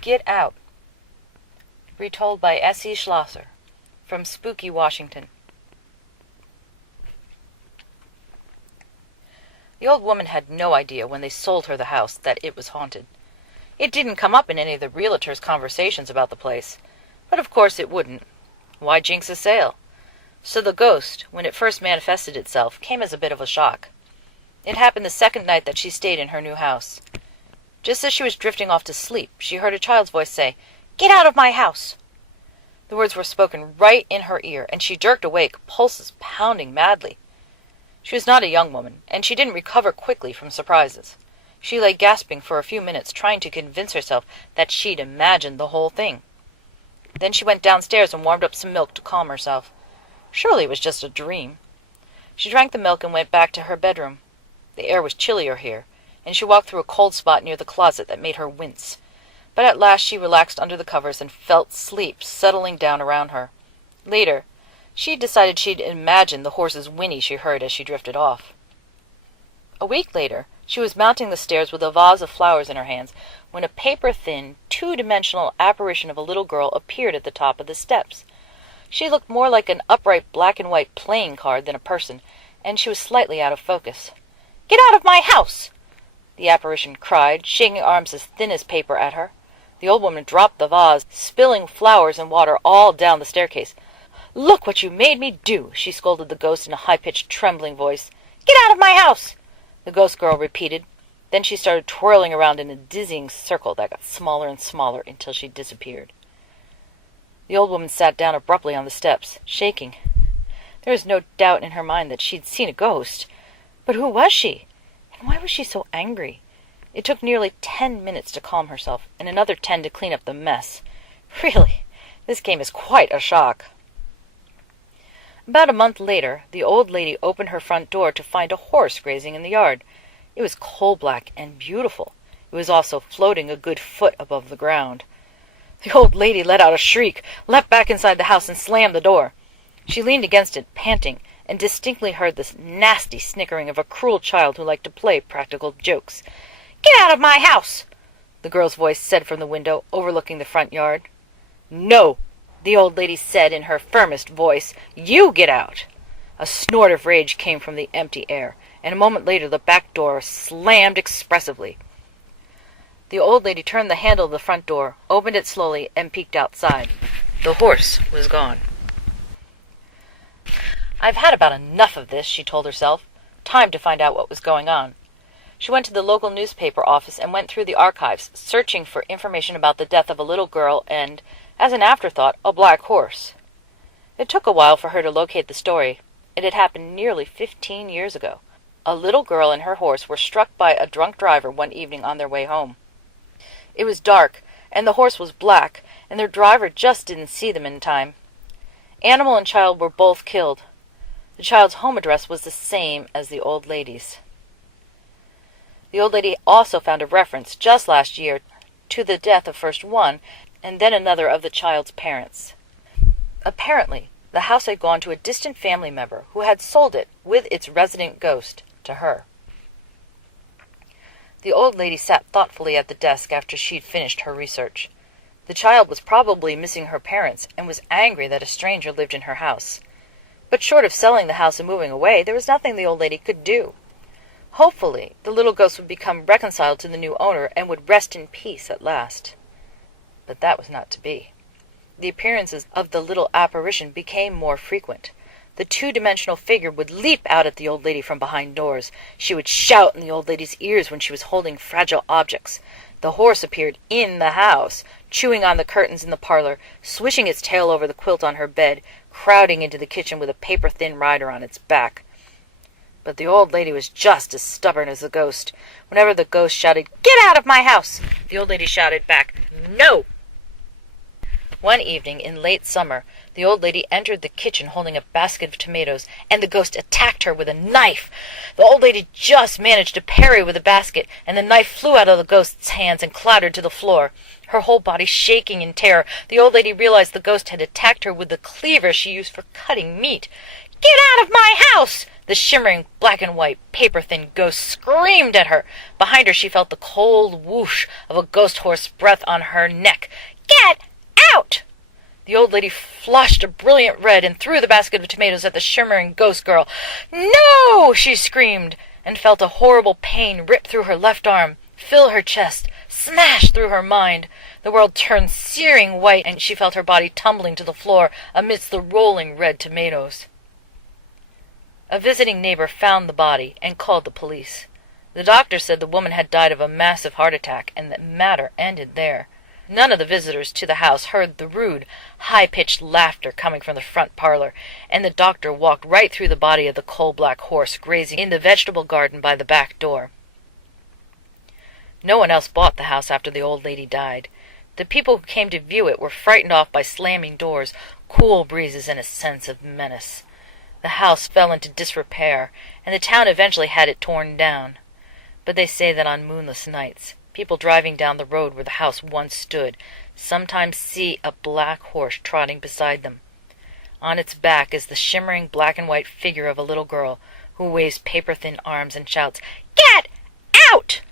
Get Out, retold by S.E. Schlosser, from Spooky, Washington. The old woman had no idea when they sold her the house that it was haunted. It didn't come up in any of the realtors' conversations about the place, but of course it wouldn't. Why jinx a sale? So the ghost, when it first manifested itself, came as a bit of a shock. It happened the second night that she stayed in her new house. Just as she was drifting off to sleep, she heard a child's voice say, "Get out of my house!" The words were spoken right in her ear, and she jerked awake, pulses pounding madly. She was not a young woman, and she didn't recover quickly from surprises. She lay gasping for a few minutes, trying to convince herself that she'd imagined the whole thing. Then she went downstairs and warmed up some milk to calm herself. Surely it was just a dream. She drank the milk and went back to her bedroom. The air was chillier here, and she walked through a cold spot near the closet that made her wince. But at last she relaxed under the covers and felt sleep settling down around her. Later, she decided she'd imagined the horse's whinny she heard as she drifted off. A week later, she was mounting the stairs with a vase of flowers in her hands when a paper-thin, two-dimensional apparition of a little girl appeared at the top of the steps. She looked more like an upright black-and-white playing card than a person, and she was slightly out of focus. "Get out of my house!" the apparition cried, shaking arms as thin as paper at her. The old woman dropped the vase, spilling flowers and water all down the staircase. "Look what you made me do!" she scolded the ghost in a high-pitched, trembling voice. "Get out of my house!" the ghost girl repeated. Then she started twirling around in a dizzying circle that got smaller and smaller until she disappeared. The old woman sat down abruptly on the steps, shaking. There was no doubt in her mind that she'd seen a ghost. But who was she? And why was she so angry? It took nearly 10 minutes to calm herself, and another 10 to clean up the mess. Really, this came as quite a shock. About a month later, the old lady opened her front door to find a horse grazing in the yard. It was coal-black and beautiful. It was also floating a good foot above the ground. The old lady let out a shriek, leapt back inside the house, and slammed the door. She leaned against it, panting, and distinctly heard the nasty snickering of a cruel child who liked to play practical jokes. "Get out of my house!" the girl's voice said from the window overlooking the front yard. "No!" the old lady said in her firmest voice. "You get out!" A snort of rage came from the empty air, and a moment later the back door slammed expressively. The old lady turned the handle of the front door, opened it slowly, and peeked outside. The horse was gone. "I've had about enough of this," she told herself. Time to find out what was going on. She went to the local newspaper office and went through the archives, searching for information about the death of a little girl and, as an afterthought, a black horse. It took a while for her to locate the story. It had happened nearly 15 years ago. A little girl and her horse were struck by a drunk driver one evening on their way home. It was dark, and the horse was black, and their driver just didn't see them in time. Animal and child were both killed. The child's home address was the same as the old lady's. The old lady also found a reference, just last year, to the death of first one and then another of the child's parents. Apparently, the house had gone to a distant family member who had sold it, with its resident ghost, to her. The old lady sat thoughtfully at the desk after she'd finished her research. The child was probably missing her parents and was angry that a stranger lived in her house. But short of selling the house and moving away, there was nothing the old lady could do. Hopefully, the little ghost would become reconciled to the new owner and would rest in peace at last. But that was not to be. The appearances of the little apparition became more frequent. The two-dimensional figure would leap out at the old lady from behind doors. She would shout in the old lady's ears when she was holding fragile objects. The horse appeared in the house, chewing on the curtains in the parlor, swishing its tail over the quilt on her bed, crowding into the kitchen with a paper-thin rider on its back. But the old lady was just as stubborn as the ghost. Whenever the ghost shouted, "Get out of my house!" the old lady shouted back, "No!" One evening in late summer, the old lady entered the kitchen holding a basket of tomatoes, and the ghost attacked her with a knife. The old lady just managed to parry with the basket, and the knife flew out of the ghost's hands and clattered to the floor. Her whole body shaking in terror, the old lady realized the ghost had attacked her with the cleaver she used for cutting meat. "Get out of my house!" The shimmering black-and-white, paper-thin ghost screamed at her. Behind her she felt the cold whoosh of a ghost horse breath on her neck. "Get out!" The old lady flushed a brilliant red and threw the basket of tomatoes at the shimmering ghost girl. "No!" she screamed, and felt a horrible pain rip through her left arm, fill her chest, smash through her mind. The world turned searing white, and she felt her body tumbling to the floor amidst the rolling red tomatoes. A visiting neighbor found the body and called the police. The doctor said the woman had died of a massive heart attack, and the matter ended there. None of the visitors to the house heard the rude, high-pitched laughter coming from the front parlor, and the doctor walked right through the body of the coal-black horse grazing in the vegetable garden by the back door. No one else bought the house after the old lady died. The people who came to view it were frightened off by slamming doors, cool breezes, and a sense of menace. The house fell into disrepair, and the town eventually had it torn down. But they say that on moonless nights, people driving down the road where the house once stood sometimes see a black horse trotting beside them. On its back is the shimmering black-and-white figure of a little girl who waves paper-thin arms and shouts, "Get out!"